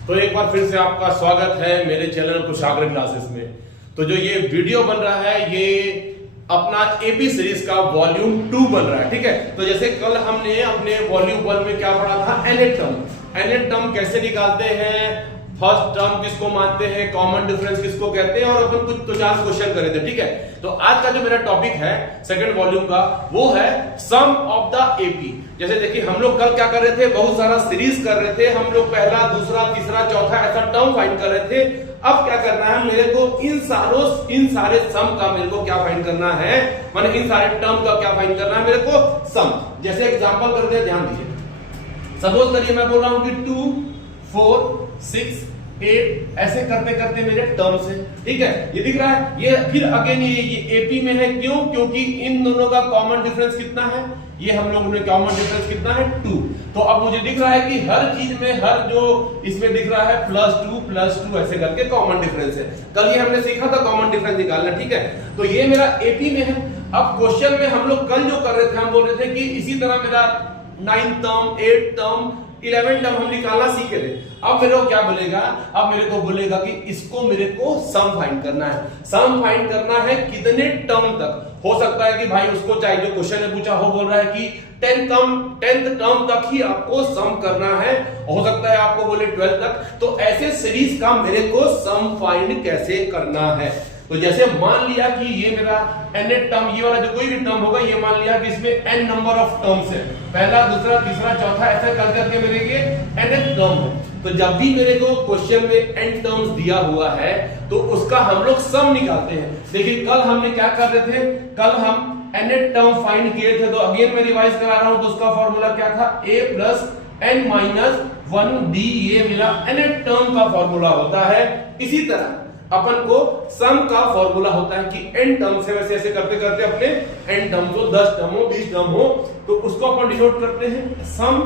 तो एक बार फिर से आपका स्वागत है मेरे चैनल कुशाग्र क्लासेस में। तो जो ये वीडियो बन रहा है ये अपना एपी सीरीज का वॉल्यूम 2 बन रहा है, ठीक है। तो जैसे कल हमने अपने वॉल्यूम 1 में क्या पढ़ा था, एनएट टर्म कैसे निकालते हैं, फर्स्ट टर्म किसको मानते हैं, कॉमन डिफरेंस किसको कहते हैं, और अपन कुछ तो 4 क्वेश्चन करे थे, ठीक है। तो आज का जो मेरा टॉपिक है सेकंड वॉल्यूम का वो है सम ऑफ द एपी। जैसे देखिए हम लोग कल क्या कर रहे थे, बहुत सारा सीरीज कर रहे थे हम लोग, पहला दूसरा तीसरा चौथा ऐसा टर्म फाइंड कर रहे थे। अब क्या करना है मेरे को, इन सारे सम का मेरे को क्या फाइंड करना है, माने इन सारे टर्म का क्या फाइंड करना है मेरे को, सम। जैसे एग्जांपल करते हैं, ध्यान दीजिए। सपोज करिए मैं बोल रहा हूं कि 2 4 6 8 ऐसे करते करते मेरे टर्म्स है, ठीक है। ये दिख रहा है, ये फिर अगेन ये एपी में है, क्यों, क्योंकि इन दोनों का कॉमन डिफरेंस कितना है, ये हम लोगों ने कॉमन डिफरेंस कितना है 2। तो अब मुझे दिख रहा है कि हर चीज में, हर जो इसमें दिख रहा है +2 ऐसे करके कॉमन डिफरेंस है। कल ये हमने सीखा था कॉमन डिफरेंस निकालना, ठीक है। तो ये मेरा एपी में है। अब क्वेश्चन में हम लोग कल जो कर रहे थे, हम बोल रहे थे कि इसी तरह मेरा 9 टर्म 8 टर्म 11 टर्म हम निकालना सीखे थे। अब मेरे को क्या बोलेगा, अब मेरे को बोलेगा कि इसको मेरे को सम फाइंड करना है। सम फाइंड करना है कितने टर्म तक। हो सकता है कि भाई उसको चाहे जो क्वेश्चन ने पूछा हो, बोल रहा है कि 10th टर्म तक ही आपको सम करना है, हो सकता है आपको बोले 12 तक। तो ऐसे सीरीज का मेरे को सम फाइंड कैसे करना है। तो जैसे मान लिया कि ये मेरा nth टर्म, ये वाला जो कोई भी टर्म होगा, ये मान लिया कि इसमें n नंबर ऑफ टर्म्स है, पहला दूसरा तीसरा चौथा ऐसा कर करके मेरे ये nth टर्म है। तो जब भी मेरे को क्वेश्चन में n टर्म्स दिया हुआ है तो उसका हम लोग सम निकालते हैं। देखिए कल हमने क्या कर रहे थे, कल हम nth टर्म फाइंड किए थे। तो अगेन मैं रिवाइज करा रहा हूं, तो उसका फॉर्मूला क्या था, a + n - 1d, ये मेरा nth टर्म का फॉर्मूला होता है। इसी तरह अपन को सम का फॉर्मूला होता है कि n टर्म से वैसे ऐसे करते करते अपने n टर्म हो, 10 टर्म हो, 20 टर्म हो, तो उसको अपन डिनोट करते हैं सम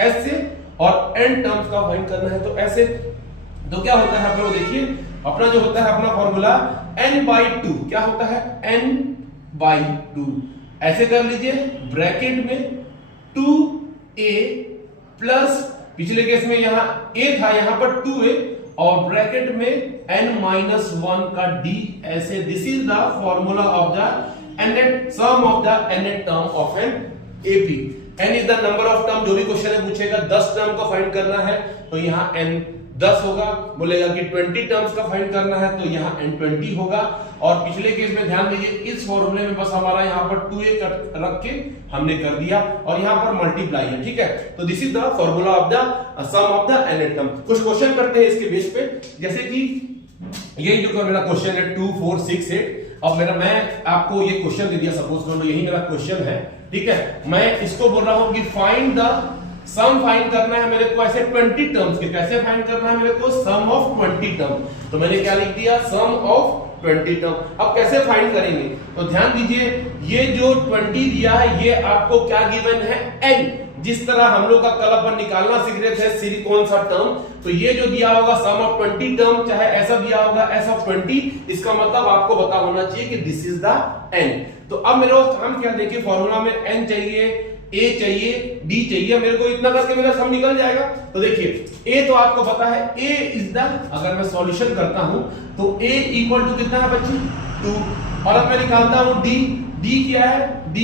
s से, और n टर्म्स का फाइंड करना है तो ऐसे। तो क्या होता है आप लोग देखिए, अपना जो होता है अपना फॉर्मूला n/2, क्या होता है n/2, ऐसे कर लीजिए, ब्रैकेट में 2a प्लस, पिछले केस में यहां a था, यहां पर 2a, और ब्रैकेट में n-1 का d, ऐसे। This is the formula of the nth sum of the nth term of an AP. n is the number of term, जो भी क्वेश्चन में पूछेगा 10 टर्म का फाइंड करना है तो यहां n 10 होगा, बोलेगा कि 20 टर्म्स का फाइंड करना है तो यहां n 20 होगा। और पिछले केस में ध्यान दीजिए, इस फॉर्मूले में बस हमारा यहां पर 2a रख के हमने कर दिया, और यहां पर मल्टीप्लाई है, ठीक है। तो this is the formula of the sum of the nth term. कुछ क्वेश्चन करते हैं इसके बेस पे, जैसे कि ये जो मेरा क्वेश्चन है 2 4 6 8। अब मैं आपको ये क्वेश्चन दे दिया, सपोज कर लो यही मेरा क्वेश्चन है, ठीक है। मैं इसको बोल रहा हूं कि फाइंड द सम फाइंड करना है मेरे को ऐसे 20 टर्म्स के। कैसे फाइंड करना है मेरे को, सम ऑफ 20 टर्म। तो मैंने क्या लिख दिया, सम ऑफ 20 टर्म। अब कैसे फाइंड करेंगे, तो ध्यान दीजिए, ये जो 20 दिया है ये आपको क्या गिवन है, n। जिस तरह हम लोग का कल अपन निकालना सीख रहे थे सीरीज कौन सा टर्म, तो ये जो दिया होगा सम ऑफ 20 टर्म, चाहे ऐसा दिया होगा s ऑफ 20, इसका मतलब आपको पता होना चाहिए कि दिस इज द n। तो अब मेरे को काम क्या, देखिए फॉर्मूला में n चाहिए, a चाहिए, d चाहिए, मेरे को इतना करके मेरा सम निकल जाएगा। तो देखिए a तो आपको पता है, a इज द, अगर मैं सॉल्यूशन करता हूं तो a इक्वल टू कितना है बच्चे, 2। और अब मैं निकालता हूं d क्या है, d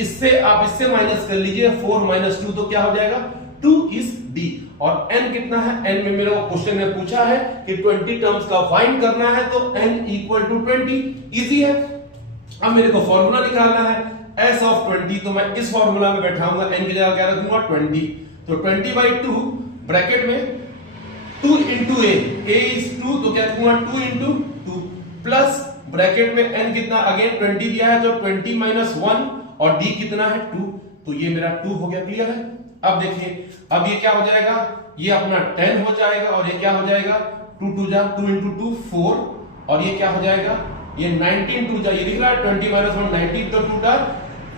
इससे आप इससे माइनस कर लीजिए, 4 - 2 तो क्या हो जाएगा, 2 इज d। और n कितना है, n में मेरे को क्वेश्चन में पूछा है कि 20 टर्म्स का फाइंड करना है तो n = 20, इजी है। अब मेरे को फॉर्मूला निकालना है s ऑफ 20, तो मैं इस फॉर्मूला में बैठाऊंगा, n की जगह क्या रखूंगा 20। तो 20/2 ब्रैकेट में 2 × a इज 2, तो क्या रखूंगा 2 × 2 प्लस ब्रैकेट में n कितना, अगेन 20 दिया है तो 20 - 1, और d कितना है 2, तो ये मेरा 2 हो गया। क्लियर है। अब देखिए, अब ये क्या हो जाएगा, ये अपना 10 हो जाएगा, और ये क्या हो जाएगा, 2 × 2 4, और ये क्या हो जाएगा, ये 19 2 ये दिख रहा है, 20 - 1 19, तो 2 ×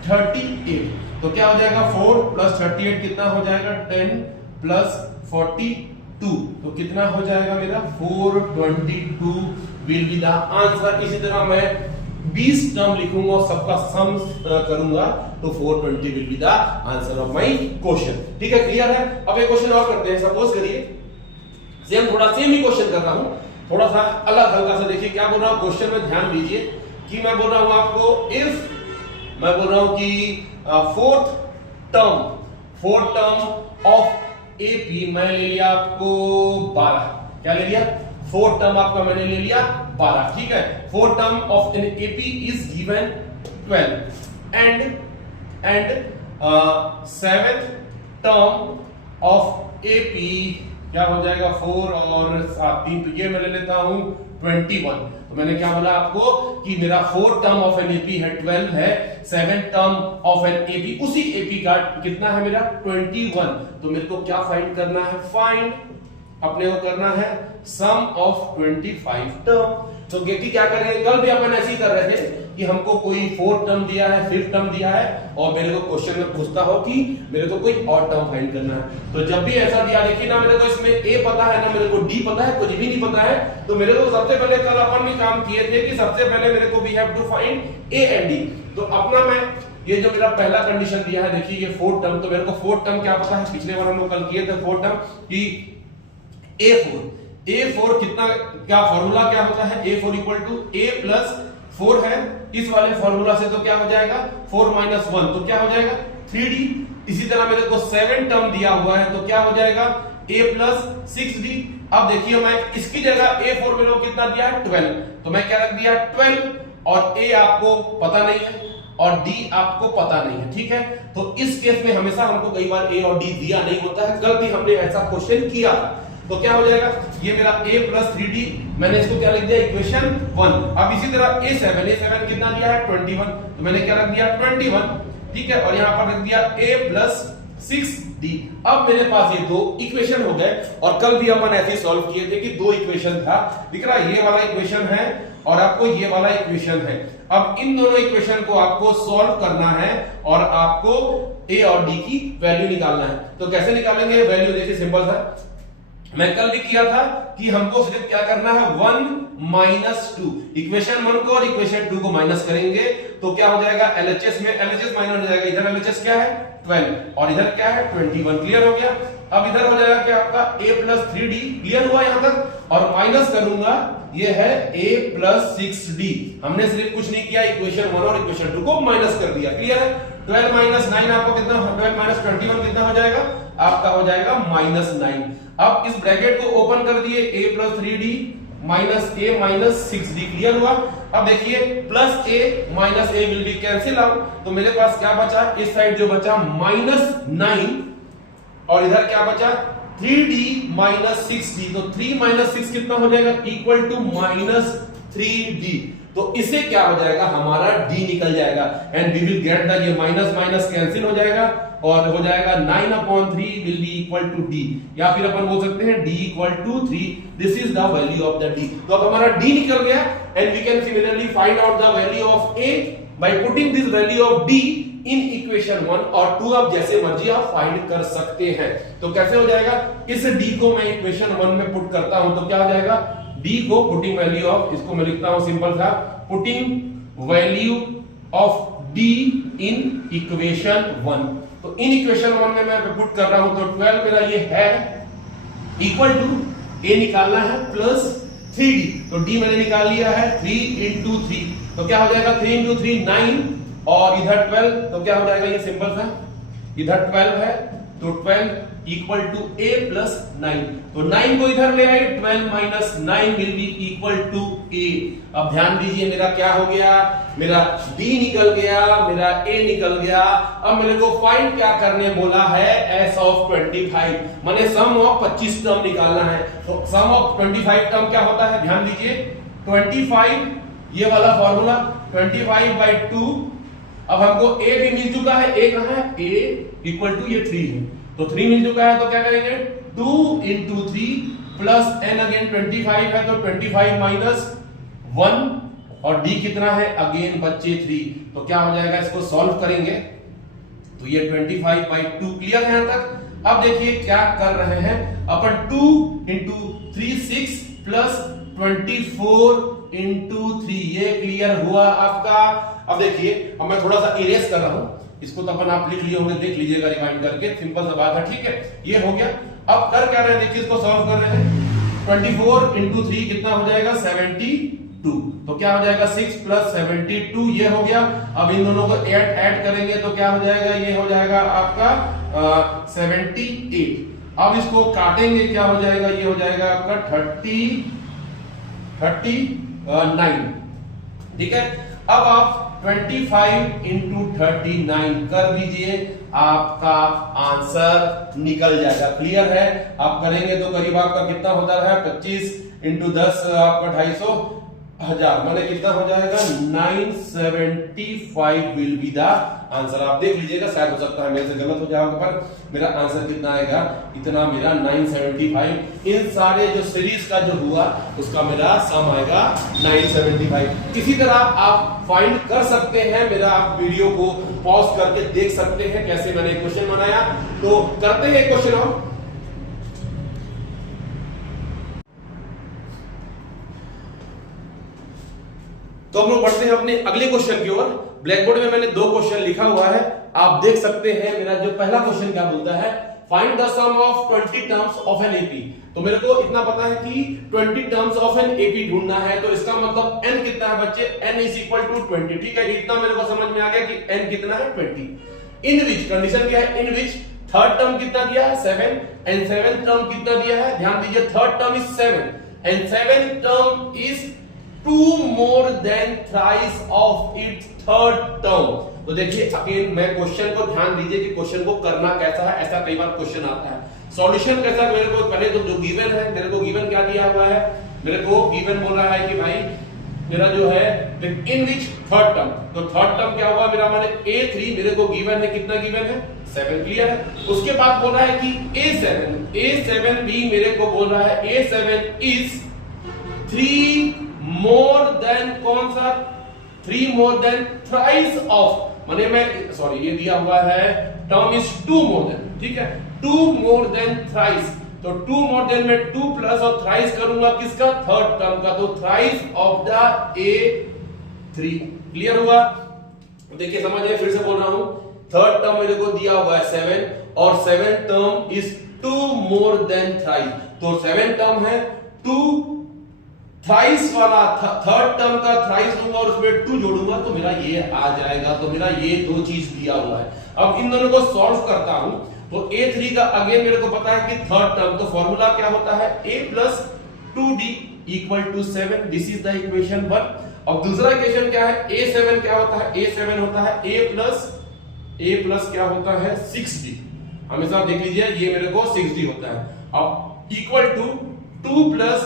38, तो क्या हो जाएगा 4 + 38 कितना हो जाएगा, 10 + 42, तो कितना हो जाएगा मेरा 422 विल बी द आंसर। इसी तरह मैं 20 टर्म लिखूंगा और सबका सम करूंगा तो 420 will be the answer of my question. ठीक है, क्लियर है। अब एक क्वेश्चन और करते हैं। सपोज करिए सेम ही क्वेश्चन कर रहा हूं, थोड़ा सा अलग हल्का सा। देखिए क्या बोल रहा हूं क्वेश्चन में, ध्यान दीजिए कि मैं बोल रहा हूं आपको इफ, मैं बोल रहा हूं कि फोर्थ टर्म ऑफ एपी मैं ले लिया आपको 12, क्या ले लिया, फोर्थ टर्म आपका मैंने ले लिया 12, ठीक है। Fourth term of in AP is given 12 and seventh term of AP क्या हो जाएगा 4 और 7 3, तो ये मैं ले लेता हूं 21। तो मैंने क्या बोला आपको कि मेरा fourth term of an AP है 12 है, seventh term of an AP उसी एपी का कितना है मेरा 21। तो मेरे को क्या फाइंड करना है, फाइंड अपने को करना है सम ऑफ 25 टर्म। तो देखिए क्या करेंगे, कल भी अपन ऐसे ही कर रहे थे कि हमको कोई फोर्थ टर्म दिया है, फिफ्थ टर्म दिया है और मेरे को क्वेश्चन में पूछता हो कि मेरे को कोई और टर्म फाइंड करना है। तो जब भी ऐसा दिया, देखिए ना मेरे को इसमें ए पता है ना मेरे को डी पता है, कुछ भी नहीं पता है, तो मेरे को सबसे पहले कल अपन भी काम किए थे कि सबसे पहले मेरे को we have to find A and D. तो अपना मैं ये जो मेरा पहला कंडीशन दिया है, देखिए ये फोर्थ टर्म, तो मेरे को फोर्थ टर्म क्या पता है, पिछले बार हम लोग कल किए थे फोर्थ टर्म कि A4 कितना, क्या फॉर्मूला क्या होता है, A4 equal to A plus 4 है, इस वाले फॉर्मूला से तो क्या हो जाएगा 4 माइनस 1, तो क्या हो जाएगा 3D। इसी तरह मेरे को 7 टर्म दिया हुआ है, तो क्या हो जाएगा A प्लस 6D। अब देखिए मैं इसकी जगह A4 मेरे को कितना दिया है 12, तो मैं क्या रख दिया 12, और A आपको पता नहीं है और D आपको पता नहीं है, ठीक है। तो इस केस में हमेशा हमको कई बार A और D दिया नहीं होता है, कल भी हमने ऐसा क्वेश्चन किया। तो क्या हो जाएगा, ये मेरा a प्लस 3d, मैंने इसको क्या लिख दिया इक्वेशन 1। अब इसी तरह a7 कितना दिया है 21, तो मैंने क्या रख दिया 21, ठीक है, और यहां पर रख दिया a प्लस 6d। अब मेरे पास ये दो इक्वेशन हो गए, और कल भी अपन ऐसे सॉल्व किए थे कि दो इक्वेशन था, दिख रहा है ये वाला इक्वेशन है और आपको ये वाला इक्वेशन है। अब इन दोनों इक्वेशन को आपको सॉल्व करना है और आपको a और d की वैल्यू निकालना है। तो कैसे निकालेंगे वैल्यू, देखिए सिंपल था, मैं कल भी किया था कि हमको सिर्फ क्या करना है 1 माइनस 2, इक्वेशन 1 को और इक्वेशन 2 को माइनस करेंगे तो क्या हो जाएगा LHS में LHS माइनस हो जाएगा, इधर LHS क्या है 12 और इधर क्या है 21, क्लियर हो गया। अब इधर हो जाएगा क्या आपका a प्लस 3d, क्लियर हुआ यहां तक, और माइनस करूंगा ये है a प्लस 6d। हमने सिर्फ कुछ नहीं किया, इक्वेशन 1 और इक्वेशन 2 को माइनस कर दिया, क्लियर है। 12 माइनस 9 आपको कितना, 12 माइनस 21 कितना हो जाएगा आपका, हो जाएगा माइनस 9। अब इस ब्रैकेट को ओपन कर दिए, a plus 3d minus a minus 6d, clear हुआ। अब देखिए plus a minus a will be cancel out, तो मेरे पास क्या बचा, इस साइड जो बचा माइनस 9 और इधर क्या बचा 3d माइनस 6d, तो 3 माइनस 6 कितना हो जाएगा इक्वल टू माइनस 3d। तो इससे क्या हो जाएगा हमारा d निकल जाएगा and we will get the, ये माइनस माइनस कैंसिल हो जाएगा और हो जाएगा 9/3 will be equal to d, या फिर अपन बोल सकते हैं d equal to 3, this is the value of the d। तो अब हमारा d निकल गया and we can similarly find out the value of a by putting this value of d in equation 1 और 2, आप जैसे मर्जी आप फाइंड कर सकते हैं। तो कैसे हो जाएगा, इस d को मैं इक्वेशन 1 में पुट करता हूं तो क्या हो जाएगा, d को पुटिंग वैल्यू ऑफ, इसको मैं लिखता हूं सिंपल था, putting value of d in equation 1। तो इन इक्वेशन 1 में मैं पुट कर रहा हूं तो 12 मेरा ये है इक्वल टू a निकालना है प्लस 3d, तो d मैंने निकाल लिया है 3 इंटू 3, तो क्या हो जाएगा 3 इंटू 3 9 और इधर 12, तो क्या हो जाएगा ये सिंपल था, इधर 12 है तो 12 इक्वल टू a प्लस 9, तो 9 को इधर ले आए, 12 minus 9 will be equal to a। अब ध्यान दीजिए मेरा क्या हो गया, मेरा d निकल गया, मेरा a निकल गया। अब मेरे को फाइंड क्या करने बोला है, s ऑफ 25, माने सम ऑफ 25 टर्म निकालना है। तो सम ऑफ 25 टर्म क्या होता है, ध्यान दीजिए 25 ये वाला फॉर्मूला 25/2। अब हमको a भी मिल चुका है, a कहां है, a इक्वल टू ये 3 है, तो 3 मिल चुका है तो क्या करेंगे 2 इंटू 3 प्लस n अगेन 25 है तो 25 माइनस 1 और d कितना है अगेन बच्चे 3, तो क्या हो जाएगा, इसको सॉल्व करेंगे तो ये 25/2, क्लियर है यहां तक। अब देखिए क्या कर रहे हैं अपन, 2 इंटू 3 6 प्लस 24 इंटू 3, ये क्लियर हुआ आपका। अब देखिए अब मैं थोड़ा सा इरेज कर रहा हूं इसको, तो अपन आप लिख लिए होंगे, देख लीजिएगा रिवाइंड करके, सिंपल सा बात है, ठीक है, ये हो गया। अब कर क्या रहे हैं, देखिए इसको सॉल्व कर रहे हैं, 24 इंटू 3 कितना हो जाएगा 72। तो क्या हो जाएगा 6 प्लस 72 ये हो गया। अब इन दोनों को ऐड करेंगे तो क्या हो जाएगा, ये हो जाएगा आपका 78। अब इसको काटेंगे क्या हो जाएगा, ये हो जाएगा आपका 39। ठीक है। अब आप 25 इंटू 39 कर दीजिए, आपका आंसर निकल जाएगा। क्लियर है। आप करेंगे तो करीब आपका कितना होता है 25 इंटू 10 आपका 250 हजार, माने कितना हो जाएगा 975 विल बी द आंसर। आप देख लीजिएगा, शायद हो सकता है मेरे से गलत हो जाएगा, पर मेरा आंसर कितना आएगा, इतना मेरा 975। इन सारे जो सीरीज का जो हुआ उसका मेरा सम आएगा 975। इसी तरह आप फाइंड कर सकते हैं, मेरा आप वीडियो को पॉज करके देख सकते हैं कैसे मैंने क्वेश्चन बनाया। तो करते हैं क्वेश्चन और तो हम लोग बढ़ते हैं अपने अगले क्वेश्चन की ओर। ब्लैक बोर्ड में मैंने 2 क्वेश्चन लिखा हुआ है, आप देख सकते हैं। मेरा जो पहला क्वेश्चन क्या बोलता है, find the sum of 20 terms of an AP. तो मेरे को इतना पता है कि 20 टर्म्स ऑफ एन एपी ढूंढना है, तो इसका मतलब n कितना है बच्चे, n इज इक्वल टू 20। ठीक है, इतना मेरे को समझ में आ गया कि n कितना है 20। इन विच कंडीशन क्या है, इन विच थर्ड टर्म कितना दिया है 7 एंड सेवेंथ टर्म कितना दिया है, ध्यान दीजिए third term is 7 and seventh term is 2 more than thrice of its third term। तो देखिए अगेन मैं क्वेश्चन को ध्यान दीजिए कि क्वेश्चन को करना कैसा है। ऐसा कई बार क्वेश्चन आता है, सॉल्यूशन कैसा, मेरे को पहले तो जो गिवन है, मेरे को गिवन क्या दिया हुआ है, मेरे को गिवन बोल रहा है कि भाई मेरा जो है इन विच थर्ड टर्म, तो थर्ड टर्म क्या हुआ मेरा, माने a3 मेरे को गिवन है, कितना गिवन है 7। क्लियर है। उसके बाद बोल रहा है कि a7 भी मेरे को बोल रहा है a7 इज 3 मोर देन कौन सा, 3 मोर देन थ्राइस ऑफ, माने मैं सॉरी ये दिया हुआ है टर्म इज 2 मोर देन। ठीक है, 2 मोर देन थ्राइस, तो 2 मोर देन में 2 प्लस और थ्राइस करूंगा किसका, थर्ड टर्म का, तो thrice of the a3। Clear हुआ। देखिए समझिए, फिर से बोल रहा हूं, थर्ड टर्म मेरे को दिया हुआ है 7 और seventh term is 2 more than thrice, तो सेवेंथ टर्म है 2 थ्राइस वाला, थर्ड टर्म का थ्राइस लूंगा और उसमें 2 जोड़ूंगा तो मेरा ये आ जाएगा। तो मेरा ये 2 चीज दिया हुआ है। अब इन दोनों को सॉल्व करता हूं तो a3 का अगेन मेरे को पता है कि थर्ड टर्म, तो फॉर्मूला क्या होता है, a plus 2d equal to 7। This is the equation 1। और दूसरा इक्वेशन क्या है, a7 क्या होता है, a7 होता है a प्लस क्या होता है 6d। हमेशा देख लीजिए ये मेरे को 6d होता है। अब इक्वल टू 2 प्लस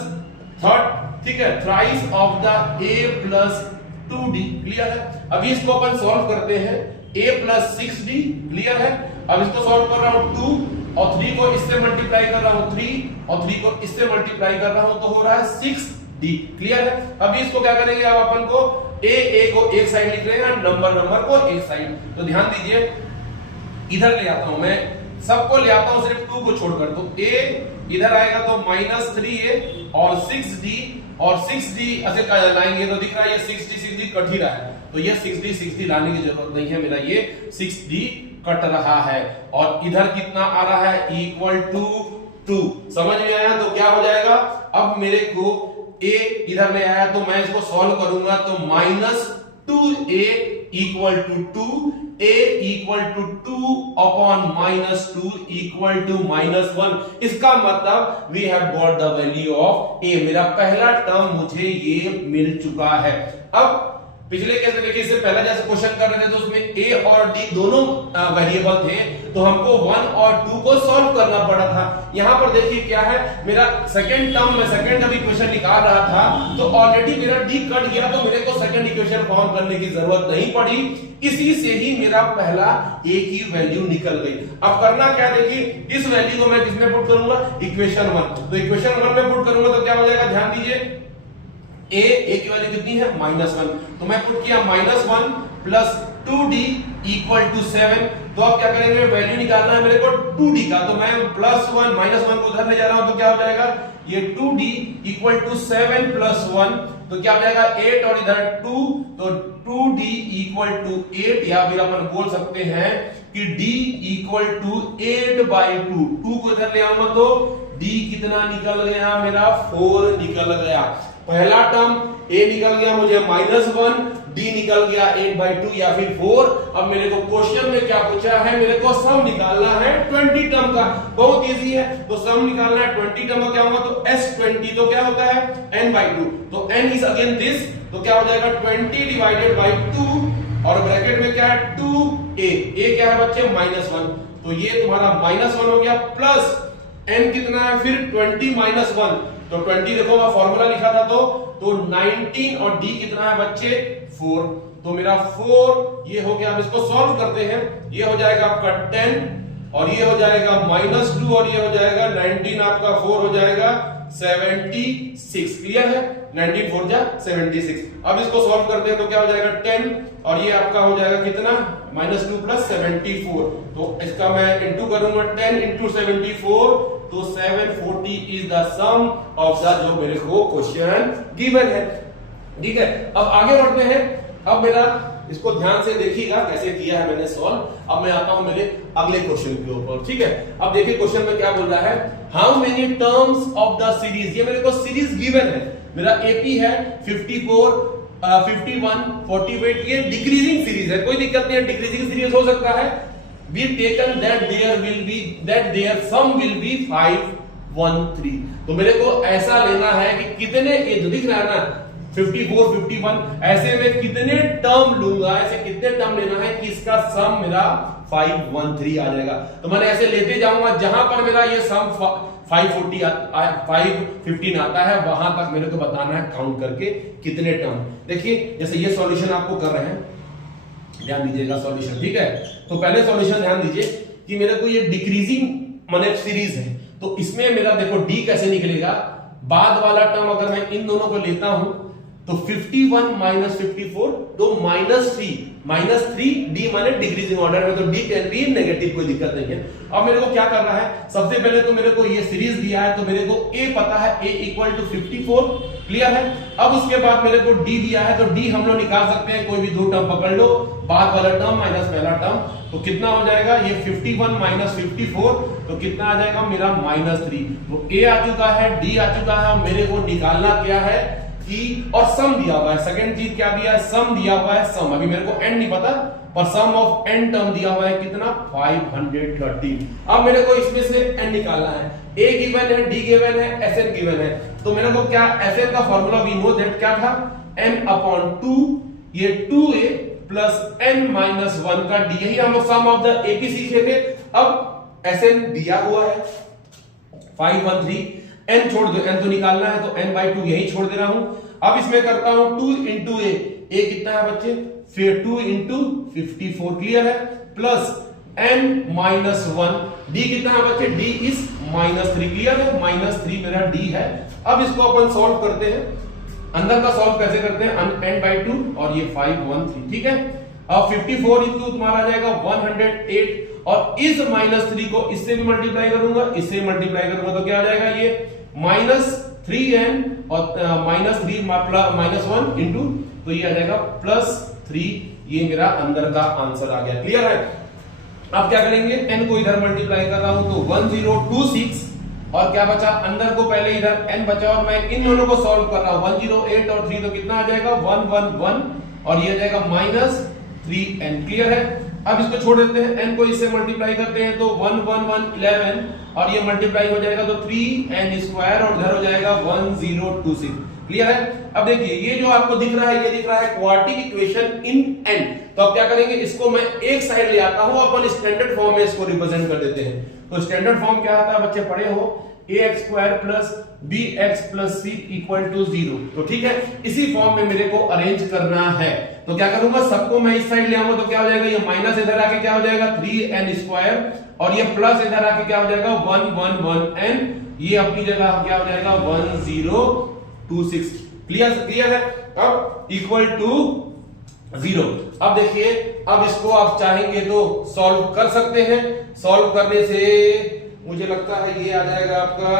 थर्ड, ठीक है, thrice of the a plus 2d। Clear है। अभी इसको अपन सॉल्व करते हैं, a प्लस 6d। क्लियर है। अब इसको सॉल्व कर रहा हूं 2 और 3 को इससे मल्टीप्लाई कर रहा हूं 3 और 3 को इससे मल्टीप्लाई कर रहा हूं तो हो रहा है 6d। क्लियर है। अभी इसको क्या करेंगे, अब अपन को a को एक साइड लिख रहे हैं, नंबर को एक साइड। तो ध्यान दीजिए, इधर ले आता हूं मैं, सबको ले आता हूं सिर्फ 2 को छोड़कर, तो a इधर आएगा तो -3a और 6d, और 6d ऐसे लाएंगे तो दिख रहा है ये 6d कट ही रहा है, तो ये 6d लाने की जरूरत नहीं है, मेरा ये 6d कट रहा है। और इधर कितना आ रहा है, इक्वल टू 2। समझ में आया। तो क्या हो जाएगा, अब मेरे को a इधर ले आया तो मैं इसको सॉल्व करूंगा तो -2a equal to 2, a equal to 2 upon -2 equal to -1। इसका मतलब we have got the value of a। मेरा पहला टर्म मुझे ये मिल चुका है। अब पिछले केस में देखिए, इससे पहले जैसे क्वेश्चन कर रहे थे तो उसमें a और d दोनों वेरिएबल थे, तो हमको 1 और 2 को सॉल्व करना पड़ा था। यहां पर देखिए क्या है, मेरा सेकंड टर्म में सेकंड अभी क्वेश्चन निकाल रहा था तो ऑलरेडी मेरा d कट गया, तो मेरे को सेकंड इक्वेशन फॉर्म करने की जरूरत नहीं पड़ी। इसी से ही मेरा पहला a की वैल्यू निकल गई। अब करना क्या, देखिए इस वैल्यू को मैं किसमें पुट करूंगा, इक्वेशन 1। तो इक्वेशन 1 में पुट करूंगा तो क्या हो जाएगा, ध्यान दीजिए, a की वैल्यू कितनी है -1, तो मैं पुट किया -1 प्लस 2d इक्वल टू 7। तो अब क्या करेंगे, वैल्यू निकालना है मेरे को 2d का, तो मैं +1 -1 को उधर ले जा रहा हूं तो क्या हो जाएगा, ये 2d इक्वल टू 7 प्लस 1, तो क्या हो जाएगा 8 और इधर 2, तो 2d इक्वल टू 8, या फिर अपन बोल सकते हैं कि d इक्वल टू 8/2। 2 को इधर ले आऊंगा तो d डी कितना निकल गया मेरा 4 निकल गया। पहला टर्म ए निकल गया मुझे -1, डी निकल गया 8/2 या फिर 4। अब मेरे को क्वेश्चन में क्या पूछा है, मेरे को सम निकालना है 20 टर्म का। बहुत इजी है, तो सम निकालना है 20 टर्म का। क्या होगा, तो S20 तो क्या होता है n/2, तो n इज अगेन दिस, तो क्या हो जाएगा 20 डिवाइडेड बाई 2 और ब्रैकेट में क्या है 2a, a क्या है बच्चे -1, तो ये तुम्हारा -1 हो गया, प्लस n कितना है फिर 20 - 1, तो 20 देखो मैं फॉर्मूला लिखा था तो 19 और d कितना है बच्चे 4, तो मेरा 4 ये हो गया। अब इसको सॉल्व करते हैं, ये हो जाएगा आपका 10 और ये हो जाएगा -2 और ये हो जाएगा 19 आपका 4 हो जाएगा 76। क्लियर है, 19 4 जा 76। अब इसको सॉल्व करते हैं तो क्या हो जाएगा 10 और ये आपका हो जाएगा कितना -2 + 74, तो इसका मैं इंटू करूंगा 10 × 74, तो 740 is the sum of the जो मेरे को क्वेश्चन गिवन है। ठीक है, अब आगे बढ़ते हैं। अब मेरा इसको ध्यान से देखिएगा कैसे किया है मैंने सॉल्व। अब मैं आता हूं मेरे अगले क्वेश्चन के ऊपर। ठीक है, अब देखिए क्वेश्चन में क्या बोल रहा है, how many terms of the series, ये मेरे को सीरीज गिवन है, मेरा एपी है 54 51 48, ये डिक्रीजिंग सीरीज है, कोई दिक्कत नहीं है, डिक्रीजिंग सीरीज हो सकता है। We taken that their sum will be 513, तो मेरे को ऐसा लेना है कि कितने, ये जो दिख रहा है ना 54 51, ऐसे में कितने टर्म लूंगा, ऐसे कितने टर्म लेना है कि इसका सम मेरा 513 आ जाएगा। तो मैंने ऐसे लेते जाऊंगा, जहां पर मेरा ये सम 515 आता है वहां तक मेरे को बताना है काउंट करके कितने टर्म। देखिए जैसे ये सॉल्यूशन आपको कर रहे हैं, ध्यान दीजिएगा सॉल्यूशन। ठीक है, तो पहले सॉल्यूशन ध्यान दीजिए कि मेरे को ये डिक्रीजिंग माने सीरीज है, तो इसमें मेरा देखो डी कैसे निकलेगा, बाद वाला टर्म अगर मैं इन दोनों को लेता हूं तो 51 - 54, तो -3 डी माने डिक्रीजिंग ऑर्डर में, तो डी कैन बी नेगेटिव, कोई दिक्कत नहीं है। अब मेरे को क्या करना है, सबसे पहले तो मेरे को ये सीरीज दिया है, तो मेरे को ए पता है, a = 54, क्लियर है। अब उसके बाद मेरे को डी दिया है, तो डी हम लोग निकाल सकते हैं, कोई भी दो टर्म पकड़ लो, बाद वाला टर्म माइनस पहला टर्म, तो कितना हो जाएगा ये 51 - 54, तो कितना आ जाएगा मेरा -3। तो ए आ चुका है, डी आ चुका है, मेरे को निकालना क्या है कि, और सम दिया हुआ है, सेकंड चीज क्या दिया है, सम दिया हुआ है, सम, अभी मेरे को एंड नहीं पता, पर सम ऑफ एन टर्म दिया हुआ है कितना 513। अब मेरे को इसमें से एन निकालना है, ए गिवन है, डी गिवन है, एस एन गिवन है, तो मेरे को क्या एस एन का फॉर्मूला वी नो दैट क्या था n/2, ये 2a + n-1 का डी, यही हम लोग सम ऑफ द एपी सीखे थे। अब एस एन दिया हुआ है 513, n छोड़ दो, n तो निकालना है, तो n/2 यही छोड़ दे रहा हूं। अब इसमें करता हूं 2 × a कितना है बच्चे, फिर 2 × 54, क्लियर है, प्लस n-1, d कितना है बच्चे, d इज -3, क्लियर है, -3 मेरा d है। अब इसको अपन सॉल्व करते हैं, अंदर का सॉल्व कैसे करते हैं, n/2 और ये 513, ठीक है। अब 54 इंटू तुम्हारा आ जाएगा 108, और इस -3 को इससे भी मल्टीप्लाई करूंगा, इससे मल्टीप्लाई करूंगा, तो क्या आ जाएगा ये -3n और -3 -1 इंटू, तो ये आ जाएगा +3, ये मेरा अंदर का आंसर आ गया, क्लियर है। अब क्या करेंगे, n को इधर मल्टीप्लाई कर रहा हूं, तो 1026, और क्या बचा अंदर को, पहले इधर n बचा, और मैं इन दोनों को सॉल्व कर रहा हूं, 108 और 3, तो कितना आ जाएगा 111, और ये आ जाएगा -3n, क्लियर है। अब इसको छोड़ देते हैं, n को इससे मल्टीप्लाई करते हैं, तो 111 और ये मल्टीप्लाई हो जाएगा तो 3n², और इधर हो जाएगा 1026, क्लियर है। अब देखिए ये जो आपको दिख रहा है, ये दिख रहा है क्वाड्रेटिक इक्वेशन इन n, तो अब क्या करेंगे, इसको मैं एक साइड ले आता हूं, अपन स्टैंडर्ड फॉर्म में इसको रिप्रेजेंट कर देते हैं। तो स्टैंडर्ड फॉर्म क्या आता है, बच्चे पढ़े हो, ax² + bx + c = 0, तो ठीक है, इसी फॉर्म में मेरे को अरेंज करना है। तो क्या करूंगा, सबको मैं इस साइड ले आऊंगा, तो क्या हो जाएगा, ये माइनस इधर आके क्या हो जाएगा 3n², और ये प्लस इधर आके क्या हो जाएगा 111n, ये अपनी जगह क्या हो जाएगा 1026, क्लियर है। अब इक्वल टू 0। अब देखिए, अब इसको आप चाहेंगे तो सॉल्व कर सकते हैं, सॉल्व करने से मुझे लगता है ये आ जाएगा आपका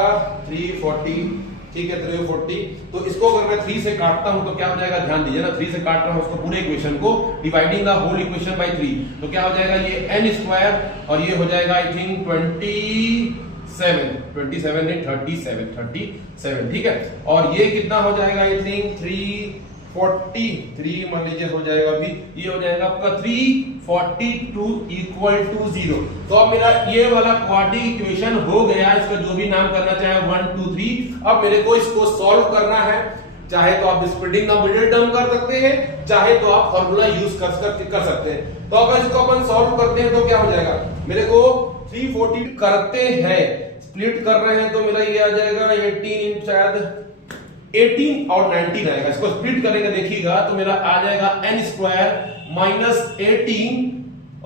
340, ठीक है 340। तो इसको अगर मैं 3 से काटता हूं तो क्या हो जाएगा, ध्यान दीजिए ना, 3 से काट रहा हूं उसको पूरे इक्वेशन को, dividing the whole equation by 3, तो क्या हो जाएगा ये n² और ये हो जाएगा आई थिंक 26 27 नहीं 37, ठीक है। और ये कितना हो जाएगा, आई थिंक 343 मान लीजिए हो जाएगा, अभी ये हो जाएगा आपका 342 इक्वल टू 0। तो अब मेरा ये वाला क्वाड्रेटिक इक्वेशन हो गया, इसका जो भी नाम करना चाहे 1 2 3। अब मेरे को इसको सॉल्व करना है, चाहे तो आप स्प्लिटिंग द मिडिल टर्म कर सकते हैं, चाहे तो आप फॉर्मूला यूज कर सकते हैं। तो अगर इसको अपन सॉल्व करते हैं तो क्या हो जाएगा, मेरे को 340 करते हैं, स्प्लिट कर रहे हैं तो मेरा ये आ जाएगा 18 शायद 18 और 19 आएगा। इसको स्प्लिट करेंगे देखिएगा तो मेरा आ जाएगा n स्क्वायर माइनस 18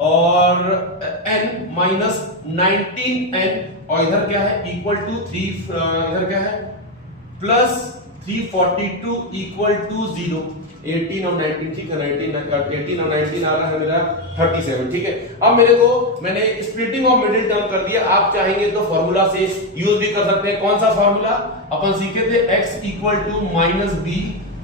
और n माइनस 19n, और इधर क्या है इक्वल टू 3, इधर क्या है प्लस 342 इक्वल टू 0। 18 और 19, ठीक है, 18 और 19 आ रहा है मेरा 37, ठीक है। अब मेरे को मैंने स्प्लिटिंग ऑफ मिडिल टर्म कर दिया, आप चाहेंगे तो फॉर्मूला से यूज भी कर सकते हैं। कौन सा फॉर्मूला अपन सीखे थे, x equal to minus B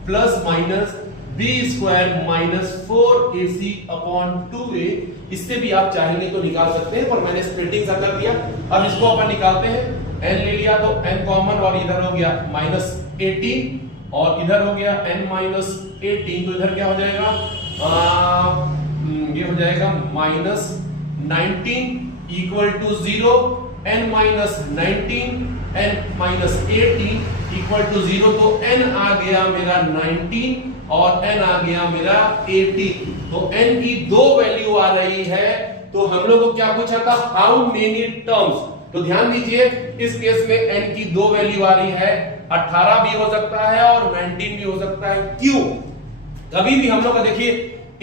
plus minus B square minus 4ac upon 2a। इससे भी आप चाहेंगे तो निकाल सकते हैं, पर मैंने स्प्लिटिंग सा कर दिया। अब इसको अपन निकालते हैं, n ले लिया तो n कॉमन, और इधर हो गया माइनस 18 और इधर हो गया n माइनस 18, तो इधर क्या हो जाएगा, ये हो जाएगा minus 19 equal to 0, n minus 19 n minus 18 equal to 0। तो n आ गया मेरा 19 और n आ गया मेरा 18। तो n की दो वैल्यू आ रही है। तो हम लोग को क्या पूछा था, हाउ मेनी टर्म्स। तो ध्यान दीजिए इस केस में n की दो वैल्यू आ रही है, 18 भी हो सकता है और 19 भी हो सकता है। क्यों, कभी भी हम लोग का देखिए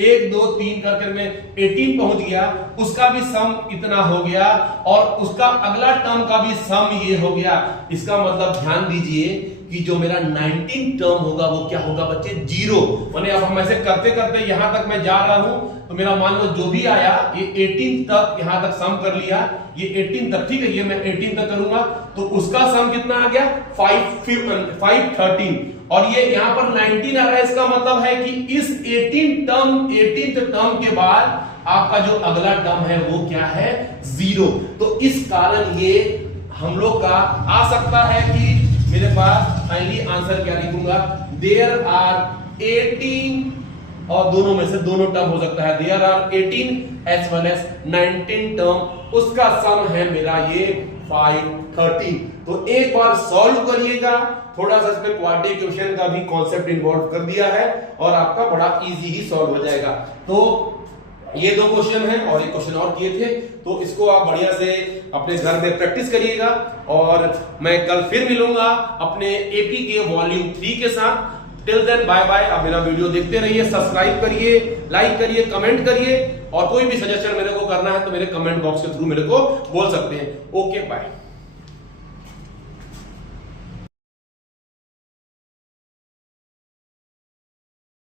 1 2 3 करके में 18 पहुंच गया, उसका भी सम इतना हो गया और उसका अगला टर्म का भी सम ये हो गया। इसका मतलब ध्यान दीजिए कि जो मेरा 19 टर्म होगा वो क्या होगा बच्चे, 0। माने अब हम ऐसे करते करते यहां तक मैं जा रहा हूं तो मेरा मान लो जो भी आया ये 18 तक, यहां तक सम कर लिया, ये 18 तक, ठीक है, ये मैं 18 तक करूंगा तो उसका सम कितना आ गया 513, और ये यहां पर 19 आ रहा है। इसका मतलब है कि इस 18th टर्म के बाद आपका जो अगला टर्म है वो क्या है, 0। तो इस कारण ये हम लोग का आ सकता है कि मेरे पास फाइनली आंसर क्या लिखूंगा, देयर आर 18, और दोनों में से दोनों टर्म हो सकता है, there are 18 as well as 19 term, उसका सम है मेरा ये 513। तो एक बार सॉल्व करिएगा, थोड़ा सा इसमें क्वाड्रेटिक इक्वेशन का भी कॉन्सेप्ट इन्वॉल्व कर दिया है और आपका बड़ा इजी ही सॉल्व हो जाएगा। तो ये 2 क्वेश्चन हैं और एक क्वेश्चन और किए थे, तो इसको आप बढ़िया से अपने घर में प्रैक्टिस करिएगा और मैं कल फिर मिलूंगा अपने एपी के वॉल्यूम 3 के साथ। Till then bye bye. आप मेरा वीडियो देखते रहिए, सब्सक्राइब करिए, लाइक करिए, कमेंट करिए, और कोई भी सजेशन मेरे को करना है तो मेरे कमेंट बॉक्स के थ्रू मेरे को बोल सकते हैं। Okay bye.